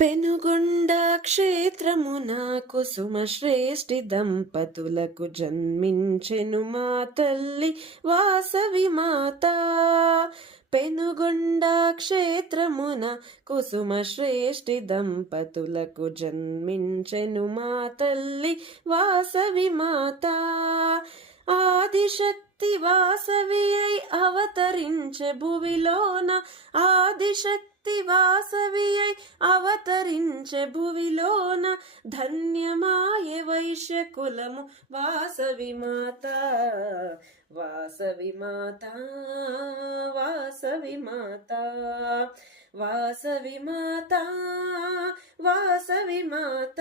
పెనుగొండ క్షేత్రమున కుసుమ శ్రేష్ఠి దంపతులకు జన్మించెను మా తల్లి వాసవి మాత. పెనుగొండ క్షేత్రమున కుసుమ శ్రేష్ఠి దంపతులకు జన్మించెను మా తల్లి వాసవి మాత. ఆదిశక్తి వాసవి అయి అవతరించే భువిలోన, ఆదిశక్తి వాసవి అయి అవతరించే భువిలోన, ధన్యమాయ వైశ్య కులము వాసవి మాత. వాసవి మాత, వాసవి మాత, వాసవి మాత, వాసవి మాత.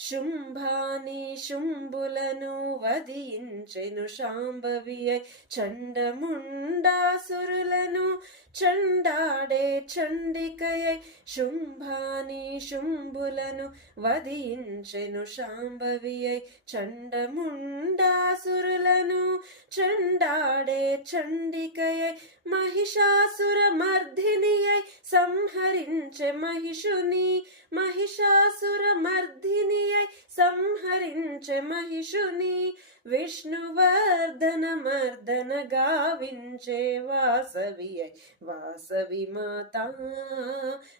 శుంభాని శుంభులను వధించెను శాంభవి అయి, చండముండాసురులను చండాడే చండికయై. శుంభాని శుంభులను వధించెను శాంభవి అయి, చండముండాసురులను చండాడే చండికయై. మహిషాసుర మర్దిని అయి సంహరించె మహిషుని, మహిషాసుర మర్దిని అయి సంహరించె మహిషుని. విష్ణువర్ధన మర్దన గావించే వాసవి అయి, వాసవి మాత,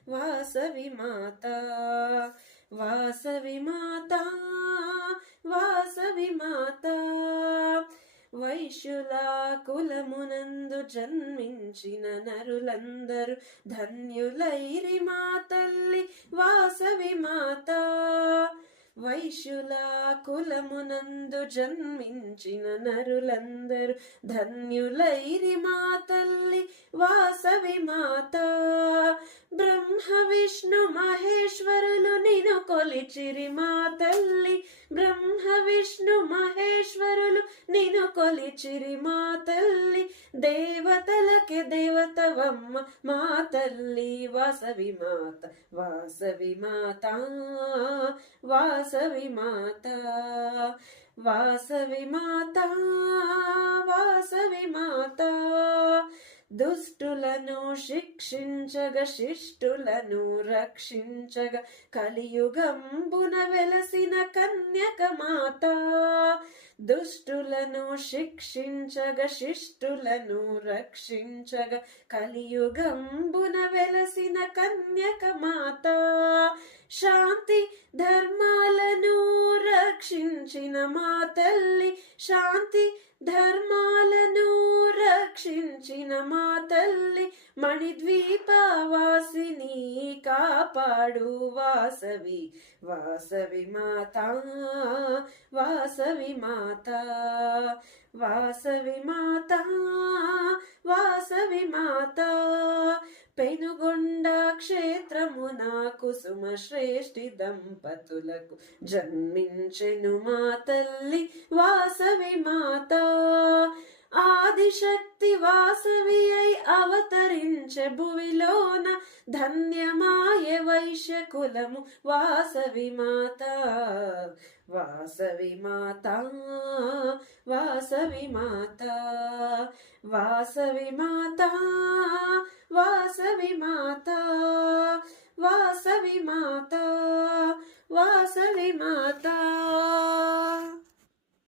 వాసవి మాత, వాసవి మాత, వాసవి మాత. వైశ్యుల కులమునందు జన్మించిన నరులందరూ ధన్యులైరి మా తల్లి వాసవి మాత. వైశ్యుల కులమునందు జన్మించిన నరులందరూ ధన్యులైరి మా తల్లి వాసవి మాత. బ్రహ్మ విష్ణు మహేశ్వరులు నిను కొలిచిరి మా తల్లి, బ్రహ్మ విష్ణు మహేశ్వరులు నిను కొలిచిరి మా తల్లి. దేవతలకే దేవతవమ్మ మా తల్లి వాసవి మాత. వాసవి మాత, వాసవి మాత, వాసవి మాత, వాసవి మాత. దుష్టులను శిక్షించగ శిష్టులను రక్షించగ కలియుగంబున వెలసిన కన్యక మాత. దుష్టులను శిక్షించగ శిష్టులను రక్షించగ కలియుగంబున వెలసిన కన్యక మాత. శాంతి ధర్మాలను రక్షించిన మా తల్లి, శాంతి ధర్మాలను రక్షించిన మా తల్లి. మణిద్వీపవాసిని కాపాడు వాసవి, వాసవి మాత, వాసవి మాత, వాసవి మాత, వాసవి మాత. పెనుగొండ క్షేత్రమున కుసుమ శ్రేష్ఠి దంపతులకు జన్మించెను మా తల్లి వాసవి మాత. ఆదిశక్తి వాసవి అయి అవతరించే భువిలోన, ధన్యమాయ వైశ్య కులము వాసవి మాత. వాసవి మాత, వాసవి మాత, వాసవి మాత, వాసవి మాత, వాసవి మాత, వాసవి మాత.